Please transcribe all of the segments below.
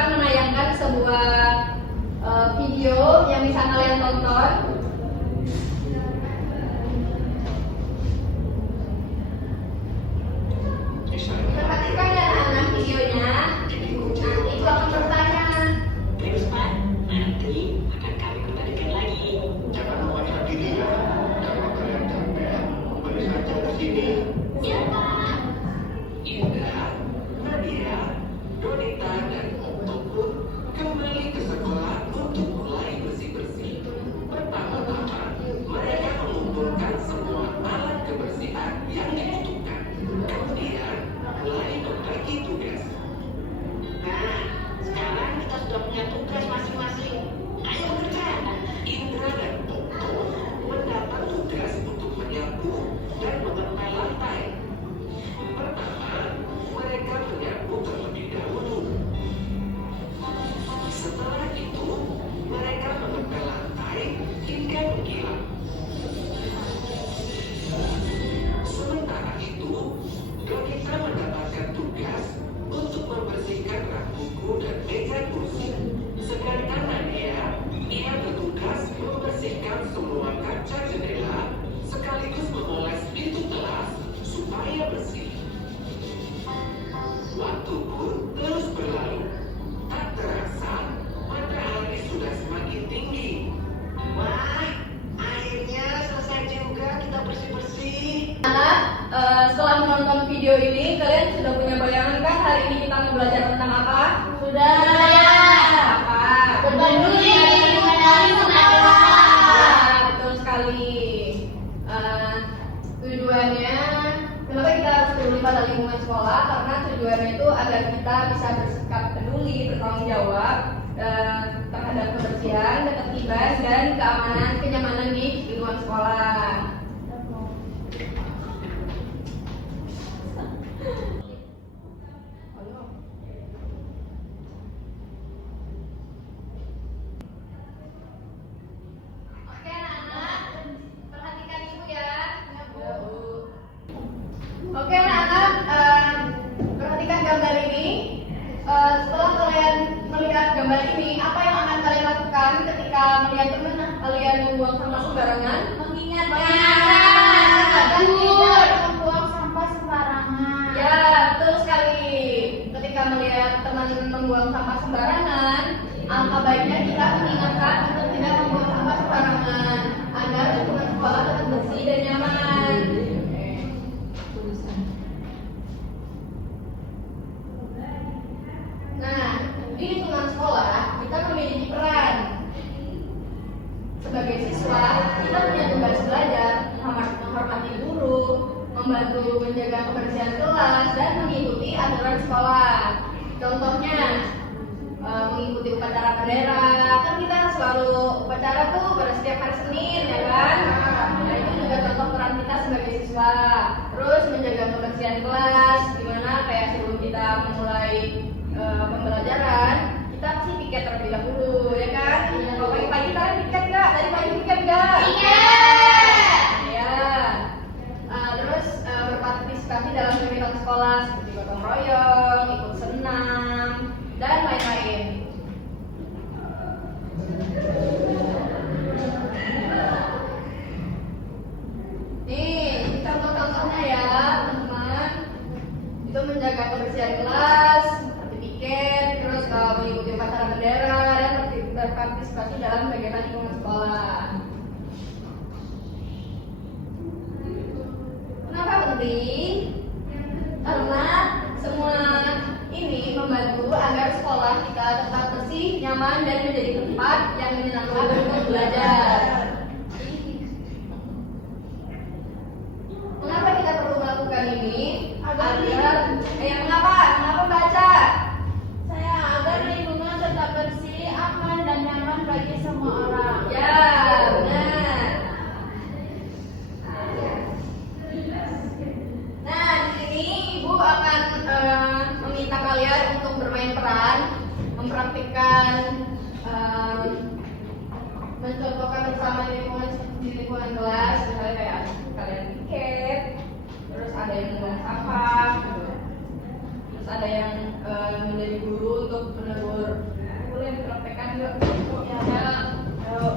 akan menayangkan sebuah video yang bisa kalian tonton. Perhatikan ya anak-anak videonya. Nanti itu akan bertanya. Terus Pak, nanti akan kami kembalikan lagi. Jangan memaksa diri ya. Kalau kalian capek, kembali saja ke sini. Ya Pak. Indah, Nadia, Donita, dan Okto pun kembali ke sekolah untuk mulai bersih-bersih. Pertama-tama, mereka mengumpulkan semua alat kebersihan yang dibutuhkan. Kemudian, mulai membagi tugas. Nah, sekarang kita sudah punya tugas masing-masing. Ayo kerja. Indra dan Okto mendapat tugas untuk menyapu dan mengepel lantai. Pertama, mereka menyapu terlebih dahulu. Setelah itu, mereka mengepel lantai hingga mengkilat. Sementara itu, Donita mendapatkan tugas untuk membersihkan rak buku dan meja kursi. Sedangkan Nadia, ia bertugas membersihkan semua kaca jendela sekaligus memoles pintu kelas supaya bersih. Waktu pun terus berlalu. Tak terasa, matahari sudah semakin tinggi. Wah, akhirnya selesai juga kita bersih-bersih. Anak, setelah menonton video ini, kalian sudah punya bayangan kan hari ini kita mau belajar tentang apa? Sudah. Apa? Peduli mengenali sekolah. Betul sekali. Tujuannya, kenapa kita harus peduli pada lingkungan sekolah? Karena tujuannya itu agar kita bisa bersikap peduli, bertanggung jawab terhadap kebersihan, ketertiban, dan keamanan, kenyamanan di lingkungan sekolah. Oke anak-anak, perhatikan ibu ya. Oke anak-anak, perhatikan gambar ini. Setelah kalian melihat gambar ini, apa yang akan kalian lakukan ketika melihat teman kalian membuang sampah sembarangan? Mengingatkan tidak membuang sampah sembarangan. Ya, betul sekali. Ketika melihat teman membuang sampah sembarangan, alangkah baiknya kita mengingatkan untuk tidak membuang sampah sembarangan agar lingkungan sekolah tetap bersih dan nyaman. Nah, di lingkungan sekolah kita memiliki peran. Sebagai siswa, kita punya tugas belajar, menghormati guru, membantu menjaga kebersihan kelas, dan mengikuti aturan sekolah. Contohnya, mengikuti upacara bendera. Kan kita selalu upacara tuh pada setiap hari Senin, ya kan? Nah, itu juga contoh peran kita sebagai siswa. Terus menjaga kebersihan kelas, dimana kayak sebelum kita memulai pembelajaran, kita pasti piket terlebih dahulu, ya kan? Kalau pagi-pagi kalian piket nggak? Tadi pagi piket nggak? Ya. Terus berpartisipasi dalam kegiatan sekolah seperti gotong royong, ikut senam, dan lain-lain. Nih, contoh-contohnya ya, teman-teman. Itu menjaga kebersihan kelas, seperti piket, terus mengikuti upacara bendera, dan berpartisipasi dalam kegiatan lingkungan sekolah. Kenapa penting? Karena semua ini membantu agar sekolah kita tetap bersih, nyaman, dan menjadi tempat yang menyenangkan untuk belajar. Kenapa kita perlu melakukan ini? Mengapa baca? Agar lingkungan tetap bersih, aman, dan nyaman bagi semua orang. Ya, benar. Nah, di sini Ibu akan meminta kalian untuk bermain peran, mempraktikkan, mencontohkan bersama di lingkungan kelas, misalnya kayak kalian piket, terus ada yang membuang sampah, gitu. Terus ada yang menjadi guru untuk menegur. Boleh dipraktekkan yuk. Ya. Yuk.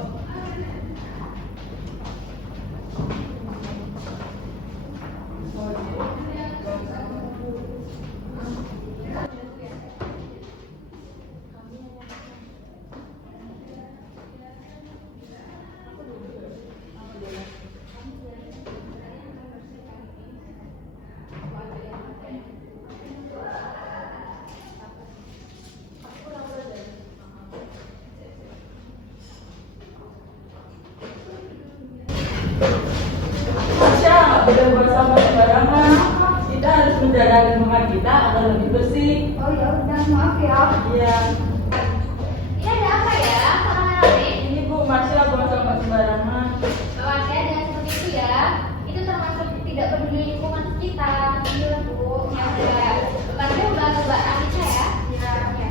Masya, nggak boleh buat sampah sembarangan. Kita harus menjaga lingkungan kita agar lebih bersih. Oh ya udah, maaf ya. Iya. Ini ada apa ya? Sama hari. Ini Bu, Masya buat sampah sembarangan. Saya dengan seperti itu ya. Itu termasuk tidak peduli lingkungan sekitar. Iya Bu. Ya udah. Lepas udah coba Anissa ya. Ya. Ya.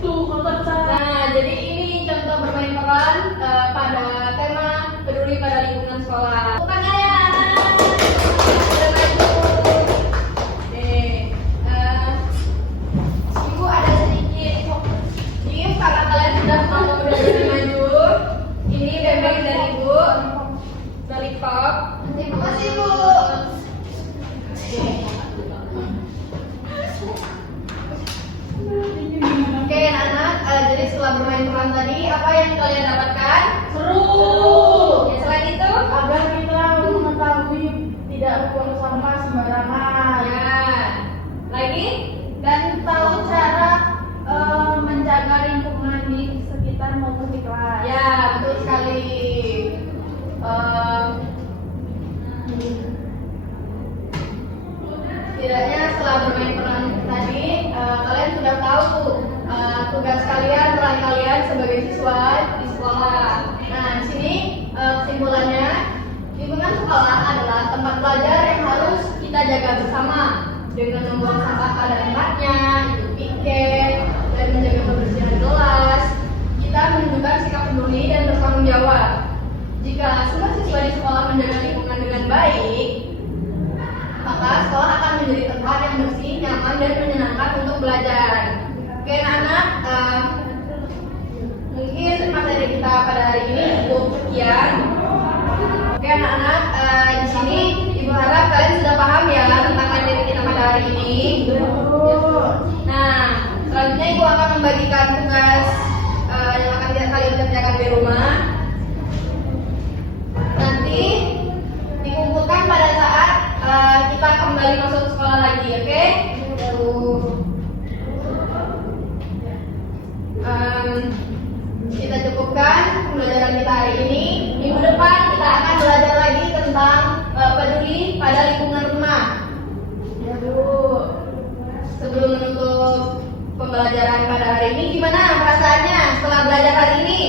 Tuh, kotor saya. Nah, jadi ini contoh bermain peran pada tema peduli pada lingkungan sekolah. Bukan ya? Sudah maju. Nih, Ibu ada sedikit gift karena kalian sudah mau belajar maju. Ini bebek dari Ibu, lollipop. Terima kasih Bu. Oke anak-anak, jadi setelah bermain peran tadi, apa yang kalian dapatkan? Seru. Ya, selain itu, Agar kita mengetahui tidak membuang sampah sembarangan. ya, lagi, Dan tahu cara menjaga lingkungan di sekitar maupun di kelas. ya betul sekali. Setidaknya setelah bermain peran tadi, kalian sudah tahu tugas kalian, peran kalian sebagai siswa di sekolah. Nah, di sini kesimpulannya, lingkungan sekolah adalah tempat belajar yang harus kita jaga bersama dengan membuang sampah pada tempatnya, itu piket, dan menjaga kebersihan kelas. Kita menunjukkan sikap peduli dan bertanggung jawab. Jika semua siswa di sekolah menjaga lingkungan dengan baik, maka sekolah akan menjadi tempat yang bersih, nyaman, dan menyenangkan untuk belajar. Oke anak-anak, mungkin materi kita pada hari ini cukup sekian. Oke anak-anak, di sini Ibu harap kalian sudah paham ya tentang materi kita pada hari ini. Nah, selanjutnya Ibu akan membagikan tugas yang akan kalian kerjakan di rumah. Nanti dikumpulkan pada saat kita kembali masuk sekolah lagi, oke? Kita cukupkan pembelajaran kita hari ini. Minggu depan kita akan belajar lagi tentang peduli pada lingkungan rumah. Ya Bu. Sebelum menutup pembelajaran pada hari ini, gimana perasaannya setelah belajar hari ini?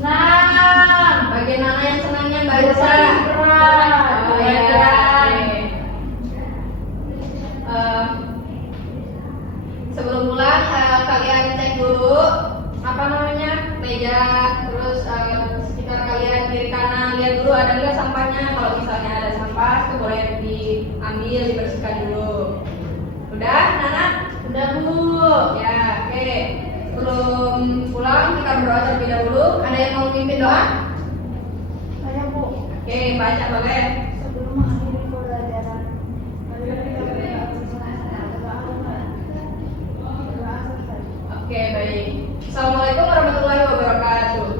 Senang. Bagian mana yang senangnya Mbak Elsa? Berat. Oh, ya. Sebelum pulang kalian cek dulu apa namanya meja, terus sekitar kalian kiri kanan lihat dulu ada nggak sampahnya. Kalau misalnya ada sampah itu boleh diambil, dibersihkan dulu. Udah Nana? Udah Bu. Ya, oke. Sebelum pulang kita berdoa terlebih dahulu. Ada yang mau mimpin doa? Saya Bu. Oke, baca boleh. Sebelum mengakhiri pembelajaran. Oke, baik. Assalamualaikum warahmatullahi wabarakatuh.